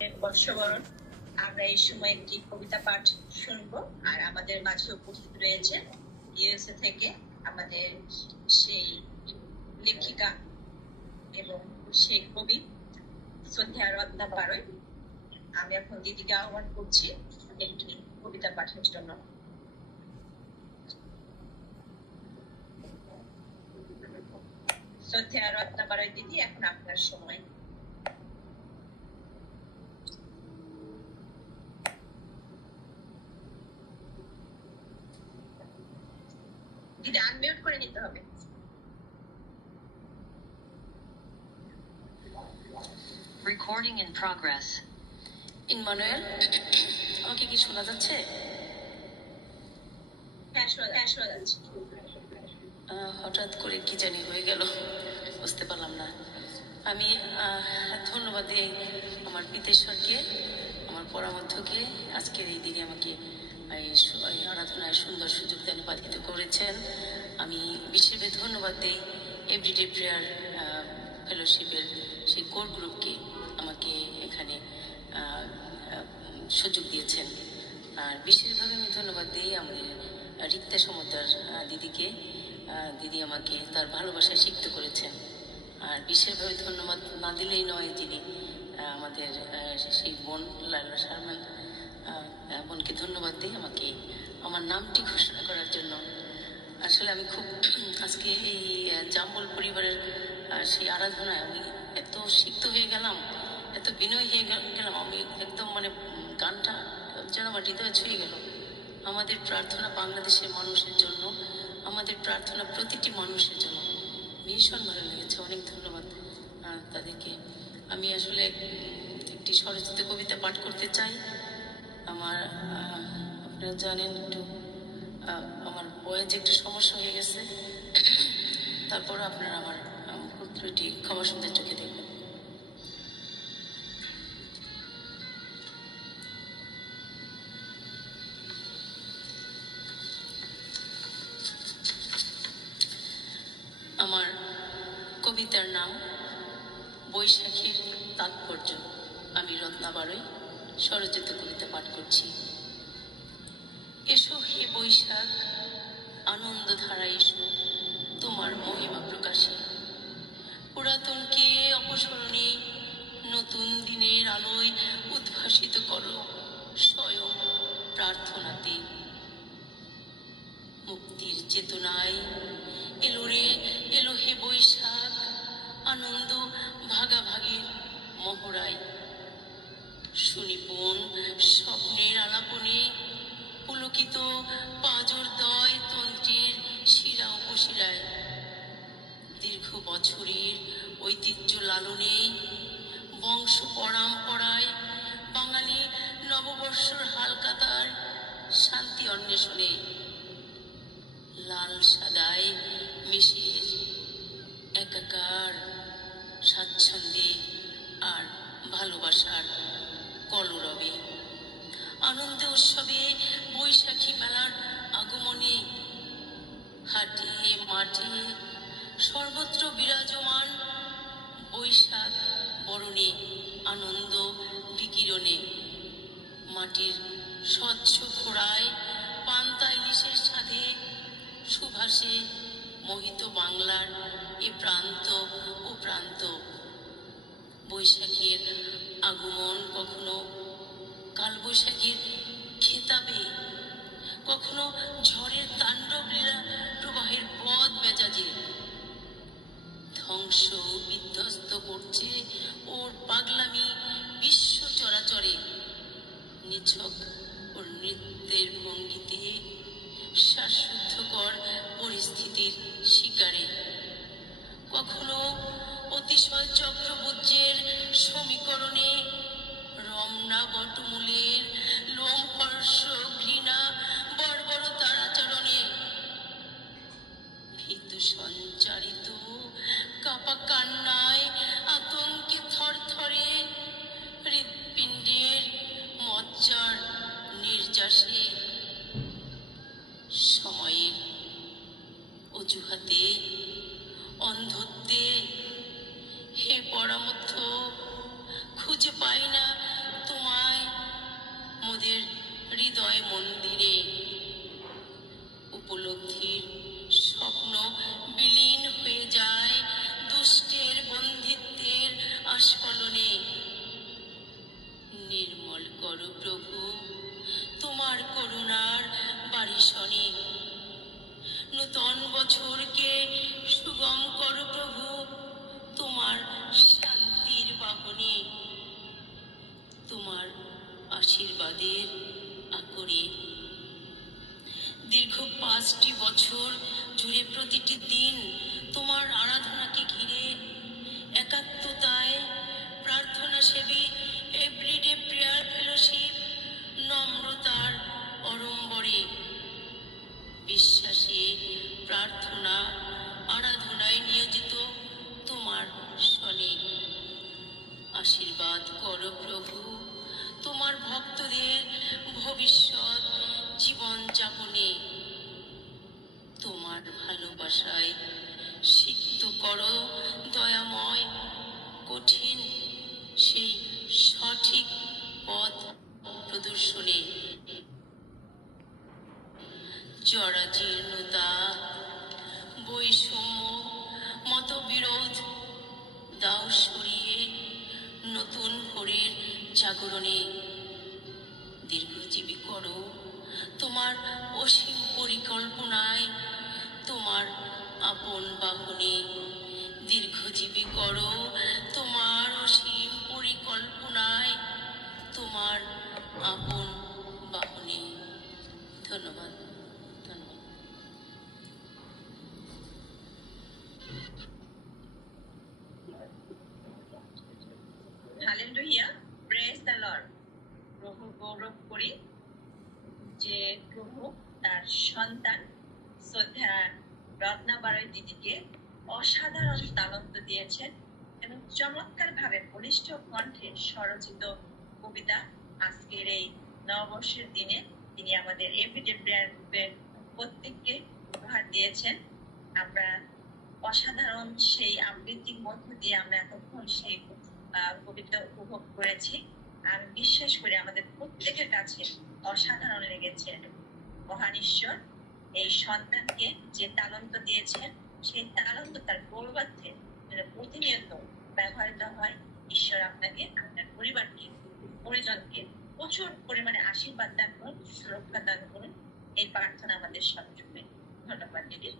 বর্ষবরণ। আমরা এই সময় একটি কবিতা পাঠ শুনবো। আর আমাদের মাঝে উপস্থিত রয়েছে ইউএসএ থেকে আমাদের সেই লেখিকা এবং সেই কবি সন্ধ্যা রত্না বারৈ। আমি এখন দিদিকে আহ্বান করছি একটি কবিতা পাঠের জন্য। সন্ধ্যা রত্না বারৈ দিদি, এখন আপনার সময়। দিদি আনমিউট করে নিতে হবে। Recording in progress. ইমানুয়েল, আমাকে কি শোনা যাচ্ছে? হ্যাঁ, শোনা যাচ্ছে। হঠাৎ করে কি জানি হয়ে গেল, বুঝতে পারলাম না। আমি ধন্যবাদ দিই আমার পিতেশ্বরকে, আমার পরামর্শকে। আজকের এই দিনে আমাকে এই আরাধনায় সুন্দর সুযোগ দেন বাধিত করেছেন। আমি বিশেষভাবে ধন্যবাদ দিই এভরিডে প্রেয়ার ফেলোশিপের সেই কোর গ্রুপকে, আমাকে এখানে সুযোগ দিয়েছেন। আর বিশেষভাবে আমি ধন্যবাদ দিই আমাদের রিক্তা সমদ্দার দিদিকে। দিদি আমাকে তার ভালোবাসায় শিখতে করেছেন। আর বিশেষভাবে ধন্যবাদ না দিলেই নয়, যিনি আমাদের সেই বোন লালা শারমান বোনকে ধন্যবাদ দিই আমাকে আমার নামটি ঘোষণা করার জন্য। আসলে আমি খুব আজকে এই জাম্বল পরিবারের সেই আরাধনায় আমি এত সিক্ত হয়ে গেলাম, এত বিনয় হয়ে গেলাম। আমি একদম গানটা যেন আমার হৃদয়ে ছুঁয়ে গেল। আমাদের প্রার্থনা বাংলাদেশের মানুষের জন্য, আমাদের প্রার্থনা প্রতিটি মানুষের জন্য। ভীষণ ভালো লেগেছে, অনেক ধন্যবাদ তাদেরকে। আমি আসলে একটি স্বরচিত কবিতা পাঠ করতে চাই। আপনারা জানেন একটু আমার বয়সে একটু সমস্যা হয়ে গেছে, তারপর আপনারা আমার পুত্রটি ক্ষমা সুন্দর চোখে দেখবেন। আমার কবিতার নাম বৈশাখীর তাৎপর্য। আমি রত্না বারৈ স্বরচিত কবিতা পাঠ করছি। এসো হে বৈশাখ, আনন্দ ধারা এসো, তোমার মহিমা প্রকাশে। পুরাতনকে অপসরণে নতুন দিনের আলোয় উদ্ভাসিত করো স্বয়ং প্রার্থনাতে। মুক্তির চেতনায় এলো হে বৈশাখ, আনন্দ ভাগাভাগির মহড়ায়। সুনিপুণ স্বপ্নের আলাপনে পুলকিত পাঁজর দয় তন্ত্রের শিরা উপশিরায়। দীর্ঘ বছরের ঐতিহ্য লালনে বংশ পরম্পরায় বাঙালি নববর্ষর হালকাতার শান্তি অন্বেষণে। লাল সাদায় মিশিয়ে একাকার স্বাচ্ছন্দ্যে আর ভালোবাসার কলরবে। আনন্দে উৎসবে বৈশাখী মেলার আগমনে হাটে মাঠে সর্বত্র বিরাজমান বৈশাখ বরণে আনন্দ বিকিরণে। মাটির স্বচ্ছ খোড়ায় পান্তা ইলিশের সাথে সুভাষে মোহিত বাংলার এ প্রান্ত ও প্রান্ত। বৈশাখীর আগমন কখনো কালবৈশাখীর খেতাবে, কখনো ঝড়ের তাণ্ডব লীলা প্রবাহের পথ মেজাজে। ধ্বংস বিধ্বস্ত করছে ওর পাগলামি বিশ্ব চরাচরে। নিছক ওর নৃত্যের ভঙ্গিতে শ্বাসরুদ্ধকর পরিস্থিতির শিকারে। কখনো অতিশয় চক্রবুজ্জের সমীকরণে রমনা বটমূলের লোমহর্ষ ঘৃণা বর্বরতার আচরণে। ভীতু সঞ্চারিত কাপা কান্নায় আতঙ্কে থরথরে হৃৎপিণ্ডের মজ্জার নির্যাসে। সময়ের অজুহাতে অন্ধত্বে হে পরামর্থ হৃদয় মন্দিরে উপলব্ধির স্বপ্ন বিলীন হয়ে যায় দুষ্টের বন্ধিত্বের আস্ফলনে। নির্মল করো প্রভু তোমার করুণার বারিশনে, নূতন বছরকে সুগম করো প্রভু তোমার শান্তির বাহনে, তোমার আশীর্বাদের আকরে। দীর্ঘ 5টি বছর জুড়ে প্রতিটি দিন তোমার আরাধনাকে ঘিরে একাত্মতায় প্রার্থনা সেবী এভরিডে প্রেয়ার ফেলোশিপ নম্রতার অড়ম্বরে বিশ্বাসে প্রার্থনা আরাধনায় নিয়োজিত তোমার শনে। আশীর্বাদ করো প্রভু তোমার ভক্তদের ভবিষ্যৎ জীবন যাপনে, তোমার ভালোবাসায় সিক্ত করো দয়াময় কঠিন সেই সঠিক পথ প্রদর্শনে। জরাজীর্ণতা বৈষম্য মতবিরোধ দাও সরিয়ে নতুন ভোরের জাগরণে। দীর্ঘজীবী করো তোমার অসীম পরিকল্পনায় তোমার আপন বাহনে। দীর্ঘজীবী করো তোমার অসীম পরিকল্পনায় তোমার আপন বাহনে। ধন্যবাদ। Hallelujah, praise the lord. প্রভু গৌরব করি যে প্রভু তার সন্তান শ্রদ্ধা রত্না বারৈ দিদিকে অসাধারণ তালন্ত দিয়েছেন এবং চমৎকার ভাবে বলিষ্ঠ কণ্ঠে স্বরচিত কবিতা আজকের এই নববর্ষের দিনে তিনি আমাদের এভরিডে প্রেয়ার গ্রুপের প্রত্যেককে উপহার দিয়েছেন। আমরা অসাধারণ সেই আবৃত্তির মধ্য দিয়ে আমরা এতক্ষণ সেই কবিতা উপভোগ করেছি। আমি বিশ্বাস করি আমাদের প্রত্যেকের কাছে অসাধারণ লেগেছে। মহান ঈশ্বর এই সন্তানকে যে তালন্ত দিয়েছেন সেই তালন্ত তার গৌরবার্থে প্রতিনিয়ত ব্যবহৃত হয়। ঈশ্বর আপনাকে আপনার পরিবারকে পরিজনকে প্রচুর পরিমাণে আশীর্বাদ দান করুন, সুরক্ষা দান করুন, এই প্রার্থনা আমাদের সব জন্য। ধন্যবাদ দিদি।